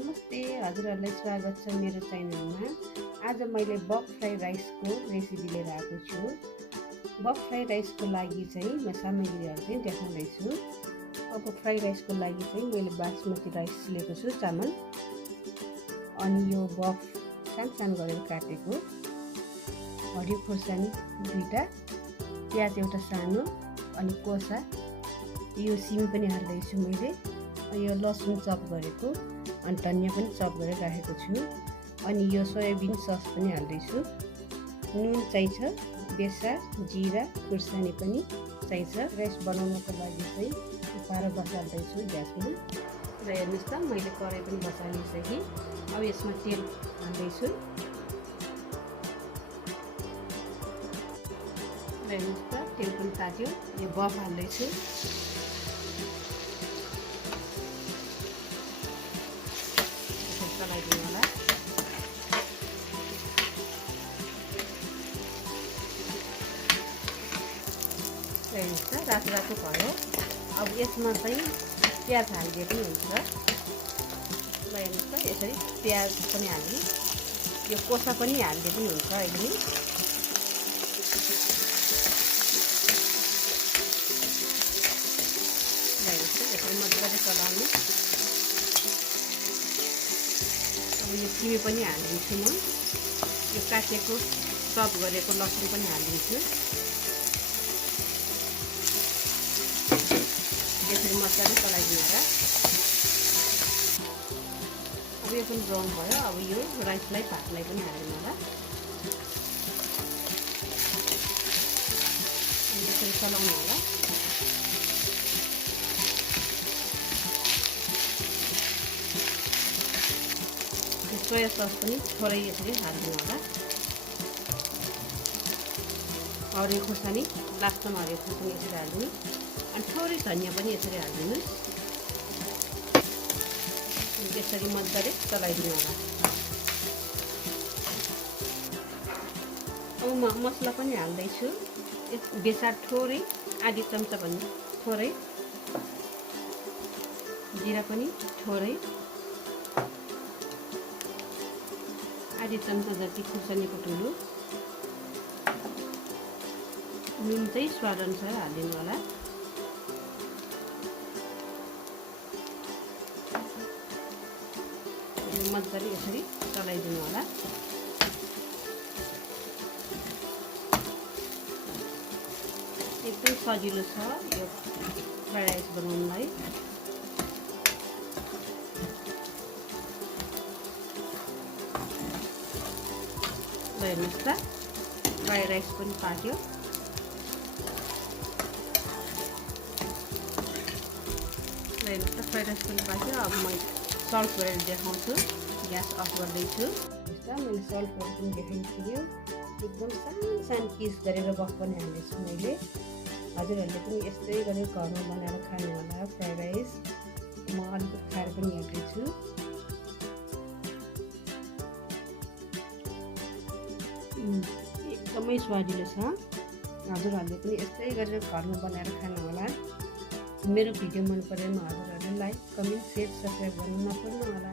नमस्ते, हजुरहरूलाई स्वागत छ मेरो च्यानलमा। आज मैले बक फ्राई राइसको रेसिपी लिएर आएको छु। बक फ्राई राइसको लागि चाहिँ म सामग्रीहरू चाहिँ देखाउँदैछु। अब फ्राई राइसको लागि चाहिँ मैले बासमती राइस लिएको छु चामल, अनि यो बक सानो गरेर काटेको, हरियो खोर्सानी 2टा, प्याज एउटा सानो, अनि कोसा, यो सिमी पनि हाल्दैछु मैले, यो लसुन चप गरेको, अनि धनियाँ पनि चप गरेर राखेको छु, अनि यो सोयाबिन सस पनि हाल्दैछु। नुन चाहिन्छ, बेसार, जिरा, खुर्सानी पनि चाहिन्छ। राइस बनाउनको लागि चाहिँ पारो बसाल्दैछु ग्यासमा। र हेर्नुहोस् त, मैले कराई पनि बसालिसकेँ। अब यसमा तेल हाल्दैछु। र हेर्नुहोस् त, तेल पनि तात्यो। यो बफ हाल्दैछु। चलाइदिनु होला। हेर्नुहोस् त, रातो रातो भयो। अब यसमा चाहिँ प्याज हालिदिए पनि हुन्छ। ल हेर्नुहोस् त, यसरी प्याज पनि हाल्ने, यो कोसा पनि हालिदिए पनि हुन्छ अहिले नि। हेर्नुहोस् त, यसरी मजाले चलाउने। यो सिमी पनि हालिदिन्छु म, यो काटेको चप गरेको लसुन पनि हालिदिन्छु। यसरी मजाले चलाइदिनु होला। अब यो पनि ब्राउन भयो। अब यो राइसलाई भातलाई पनि हालिदिनु होला। यसरी चलाउनु होला। सोया सस पनि थोरै यसरी हालिदिनु होला। हरियो खोर्सानी लास्टमा, हरियो खोर्सानी यसरी हालिदिनु, अनि थोरै धनियाँ पनि यसरी हालिदिनु। यसरी मजाले चलाइदिनु होला। अब म मसला पनि हाल्दैछु। बेसार थोरै, आधी चम्चा भन्नु थोरै, जिरा पनि थोरै, आधी चम्चा जति खुर्सानीको ठुलो, नुन चाहिँ स्वाद अनुसार हालिदिनु होला। मजाले यसरी चलाइदिनु होला। एकदम सजिलो छ यो फ्राई राइस बनाउनुलाई। हेर्नुहोस् त, फ्राई राइस पनि पाक्यो। हेर्नुहोस् त, फ्राई राइस पनि पाक्यो। अब म सल्ट गरेर देखाउँछु। ग्यास अफ गर्दैछु। हेर्नुहोस् त, मैले सल्ट गरेर पनि देखाइदियो। एकदम सानो पिस गरेर बफ पनि हाल्दैछु मैले। हजुरहरूले पनि यस्तै गरेर घरमा बनाएर खानु होला फ्राई राइस। म अलिकति खाएर पनि हेर्दैछु। एकदमै स्वादिलो छ। हजुरहरूले पनि यस्तै गरेर घरमा बनाएर खानु होला। मेरो भिडियो मन परेमा हजुरहरूले लाइक, कमेन्ट, सेयर, सब्सक्राइब गर्नु नभुल्नु होला।